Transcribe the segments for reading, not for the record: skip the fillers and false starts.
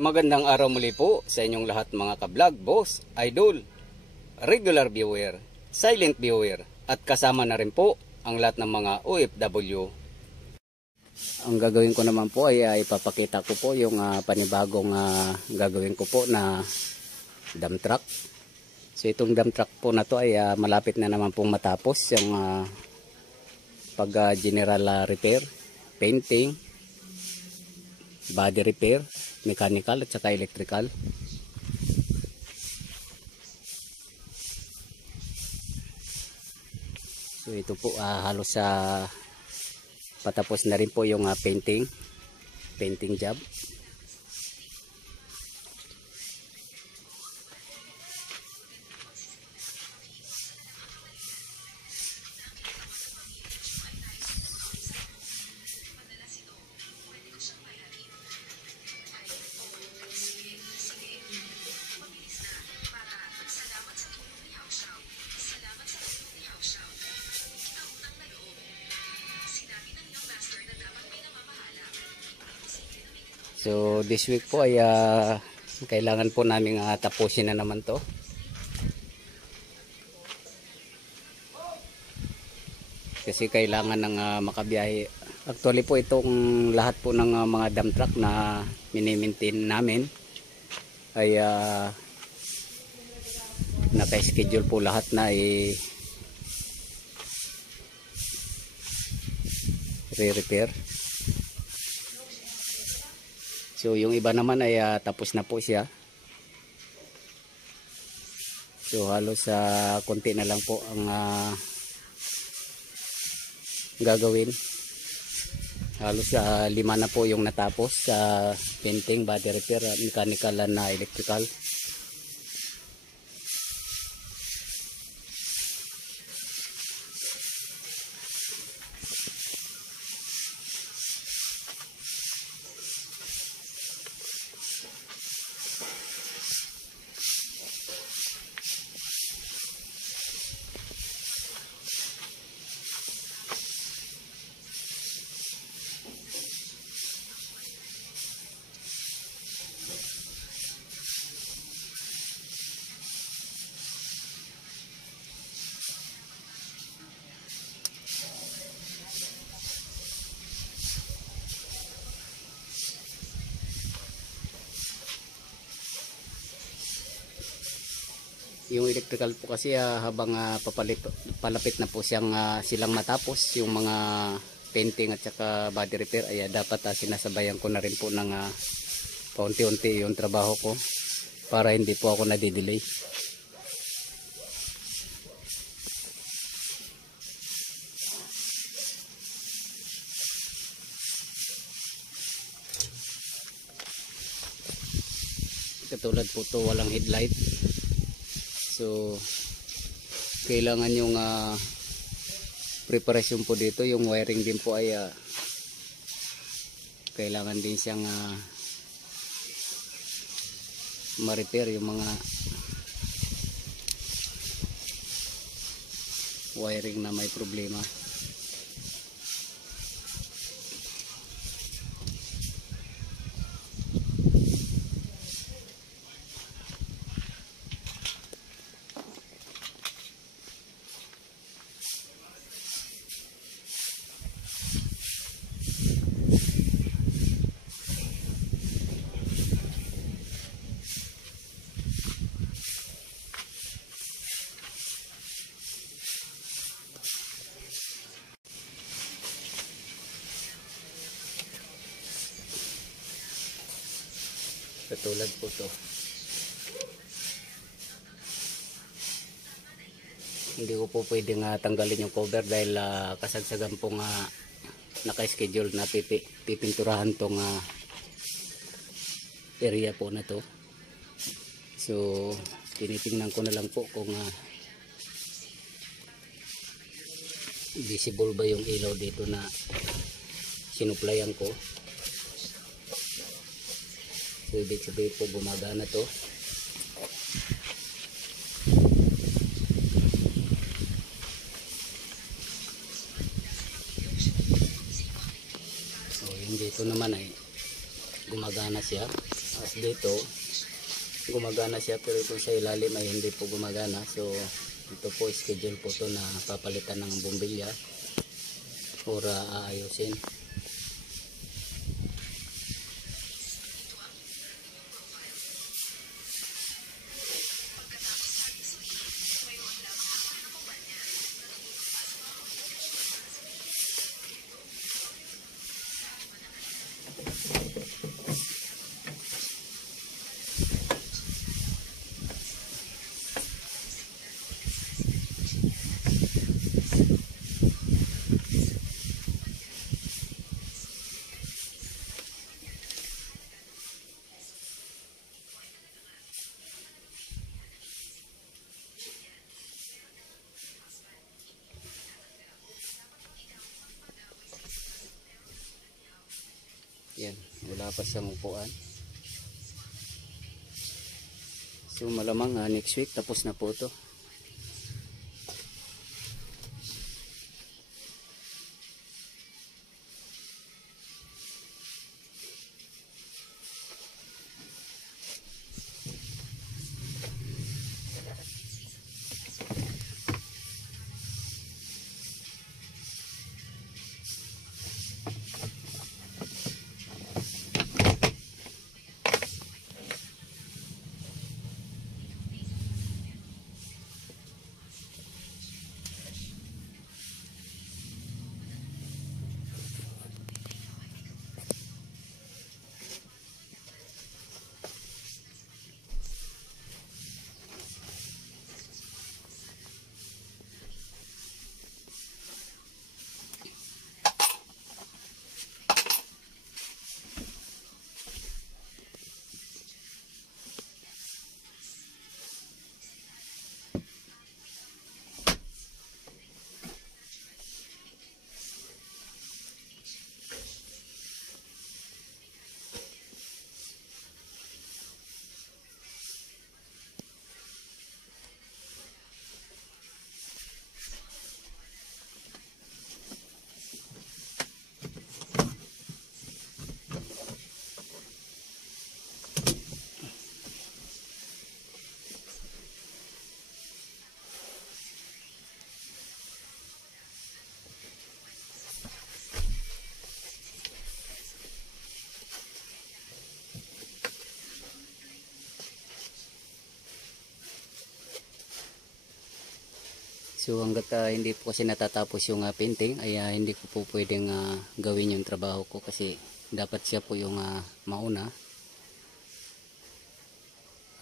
Magandang araw muli po sa inyong lahat mga ka-vlog, boss, idol, regular viewer, silent viewer, at kasama na rin po ang lahat ng mga OFW. Ang gagawin ko naman po ay ipapakita ko po yung panibagong gagawin ko po na dump truck. So itong dump truck po na to ay malapit na naman pong matapos yung pag general repair, painting, body repair, mechanical at saka electrical. So ito po halos patapos na rin po yung painting job. So this week po ay kailangan po namin tapusin na naman to. Kasi kailangan ng makabiyahe. Actually po itong lahat po ng mga dump truck na mini-maintain namin ay naka-schedule po lahat na re-repair. So yung iba naman ay tapos na po siya. So halos konti na lang po ang gagawin. Halos 5 na po yung natapos sa painting, body repair, mechanical na electrical. Yung electrical po kasi habang palapit na po silang matapos yung mga painting at saka body repair ay dapat sinasabayan ko na rin po ng paunti-unti yung trabaho ko para hindi po ako nadidelay. Katulad po to, walang headlight. So kailangan yung preparation po dito, yung wiring din po ay kailangan din siyang ma-repair yung mga wiring na may problema. Katulad po to, hindi ko po pwedeng tanggalin yung cover dahil kasagsagan po naka-schedule na pipinturahan tong area po na to. So tinitingnan ko na lang po kung visible ba yung ilaw dito na sinuplayan ko. So ibig sabihin po gumagana to. So yung dito naman ay gumagana siya. At dito gumagana siya, pero ito sa ilalim ay hindi po gumagana. So ito po schedule po to na papalitan ng bumbilya or aayusin. Yan, wala pa siyang upuan. So malamang next week tapos na po ito. So hanggat hindi po kasi natatapos yung painting ay hindi ko po pwedeng gawin yung trabaho ko, kasi dapat siya po yung mauna.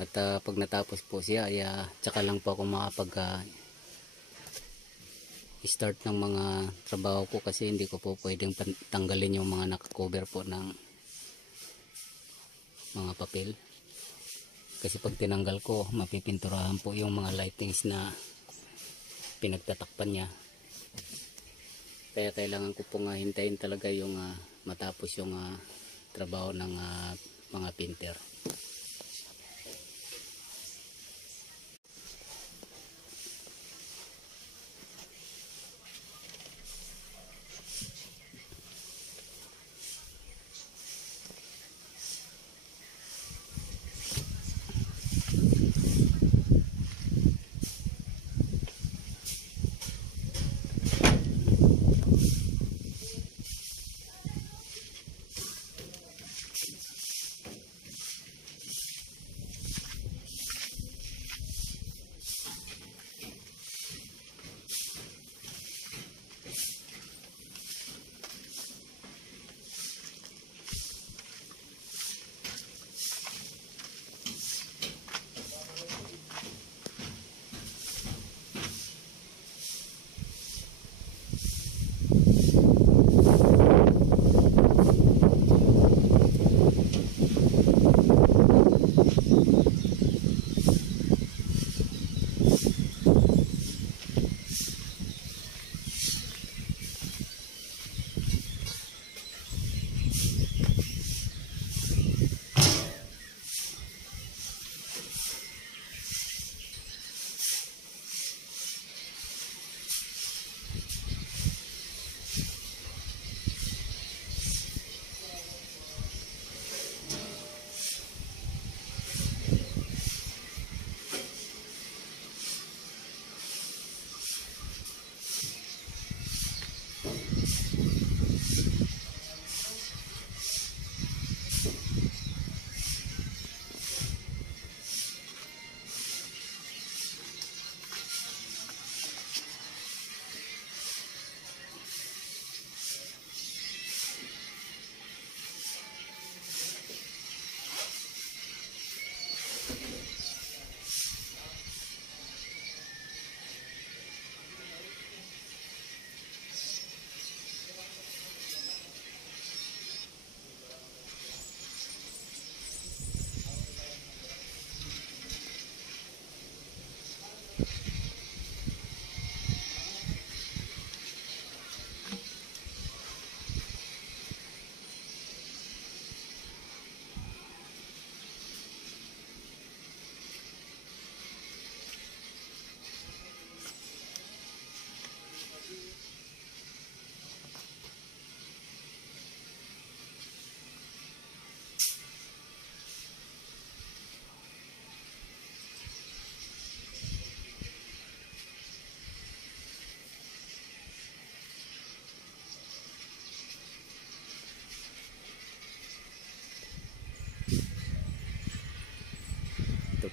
At pag natapos po siya ay tsaka lang po ako makapag start ng mga trabaho ko, kasi hindi ko po pwedeng tanggalin yung mga nakakover po ng mga papel. Kasi pag tinanggal ko, mapipinturahan po yung mga lightings na pinagtatakpan niya. Kaya kailangan ko pong hintayin talaga yung matapos yung trabaho ng mga painter.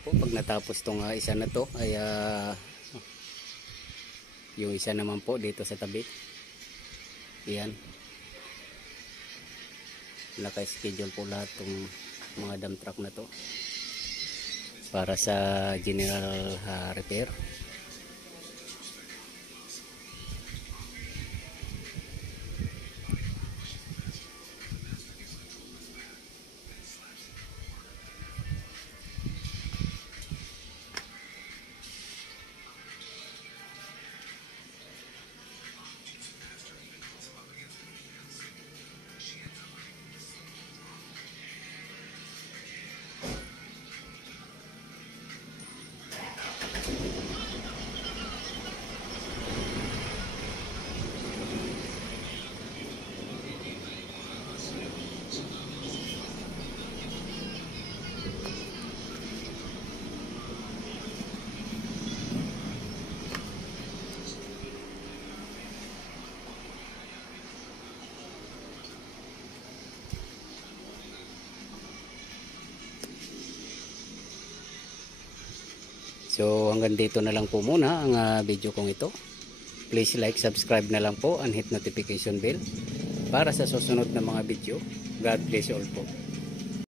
po pag natapos tong isa na to ay yung isa naman po dito sa tabi. Yan. Naka-schedule po lahat tong mga dump truck na to para sa general repair. So hanggang dito na lang po muna ang video kong ito. Please like, subscribe na lang po and hit notification bell para sa susunod na mga video. God bless you all po.